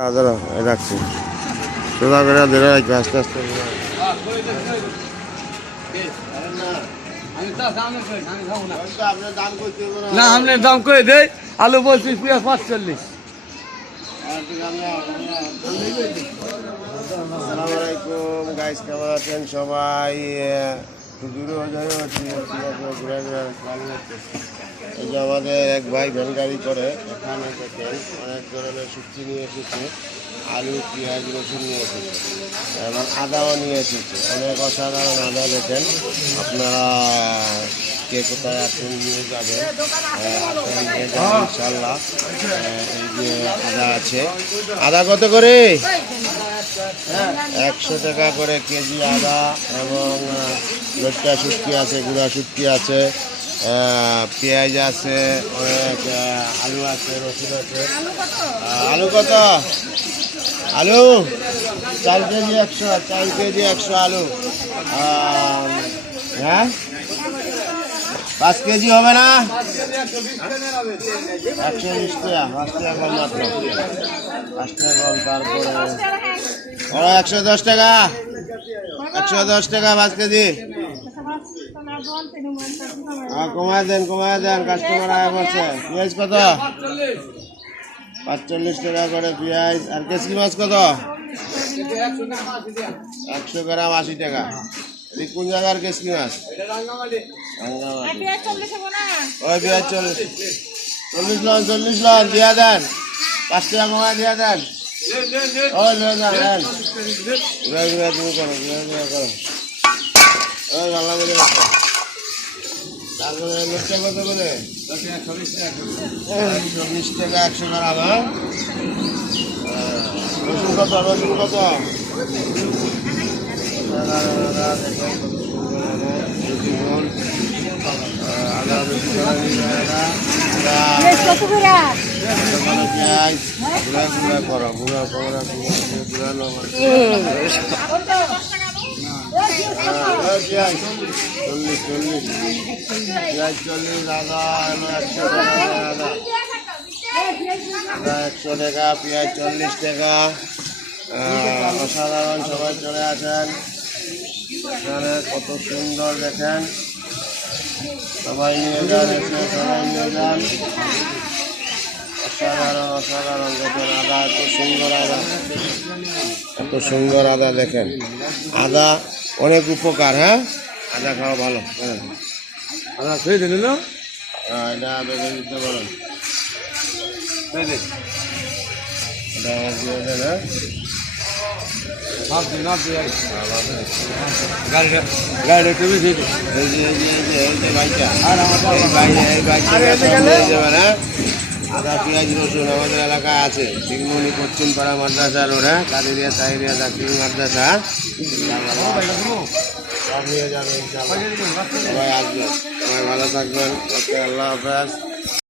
রাখছি সোজা করে ধরে রাখবে আস্তে আস্তে। না আপনার দাম করে দেয়। আলু বলছি পেঁয়াজ 45। আসসালামু আলাইকুম গাইস, কেমন আছেন সবাই? দূরে ঘুরে ঘুরে এই যে আমাদের এক ভাই ভ্যান গাড়ি করে, এখানে দেখেন অনেক ধরনের সবজি নিয়ে এসেছে, আলু পেঁয়াজ রসুন নিয়ে এসেছে এবং আদাও নিয়ে এসেছে। অনেক অসাধারণ আদা দেখেন, আপনারা কে কোথায় আছেন নিয়ে যাবেন, ইনশাল্লাহ। এই যে আদা আছে, আদা কত করে? 100 টাকা করে কেজি আদা। এবং লোটকা শুটকি আছে, গুঁড়া শুটকি আছে, পেঁয়াজ আছে, অনেক আলু আছে, রসুন আছে। আলু কত? আলু 4 কেজি 100, 4 কেজি 100 আলু। হ্যাঁ 5 কেজি হবে না? 120 টাকা, 5 টাকা কম মাত্র, 5 টাকা কম। তারপরে 110 টাকা, 110 টাকা 5 কেজি। কমায় দেন কাস্টমার আয় করছে। পেঁয়াজ কত? 45 টাকা করে পেঁয়াজ। আর কেসকি মাছ কত? 100 গ্রাম 80 টাকা। কোন জায়গার কেসকি মাছ? ওই পেঁয়াজ 40 লন দিয়া দেন, 5 টাকা কমায় দিয়া দেন। ওই তুমি করো, করো। ওই ভালো করে। তারপরে লোকটা কত করে? 120 টাকা 100 গ্রাম। রসুন কত? আদা রসুন পেঁয়াজ গুঁড়া করো, গুঁড়া 40 পেঁয়াজ 40, আদা 100 টাকা, আদা 100 টাকা, পেঁয়াজ 40 টাকা। অসাধারণ, সবাই চলে আসেন এখানে। কত সুন্দর দেখেন, সবাই নিয়ে যান, সবাই নিয়ে যান। অসাধারণ দেখেন আদা, এত সুন্দর আদা দেখেন। আদা অনেক উপকার। হ্যাঁ, আদা খাওয়া ভালো। আদা খেয়ে দিল না? এটা বেঁধে দিতে পারেন, গাড়ি একটু বেশি। আদা পেঁয়াজ রসুন আমাদের এলাকায় আছে, তিনমণি পশ্চিম পাড়া মাদ্রাসা রোড। হ্যাঁ, কাদিরিয়া তাহিরিয়া জাকির মাদ্রাসা। সব নিয়ে যাবে ইনশাআল্লাহ, সবাই আসবেন, সবাই ভালো থাকবেন। ওকে, আল্লাহ হাফেজ।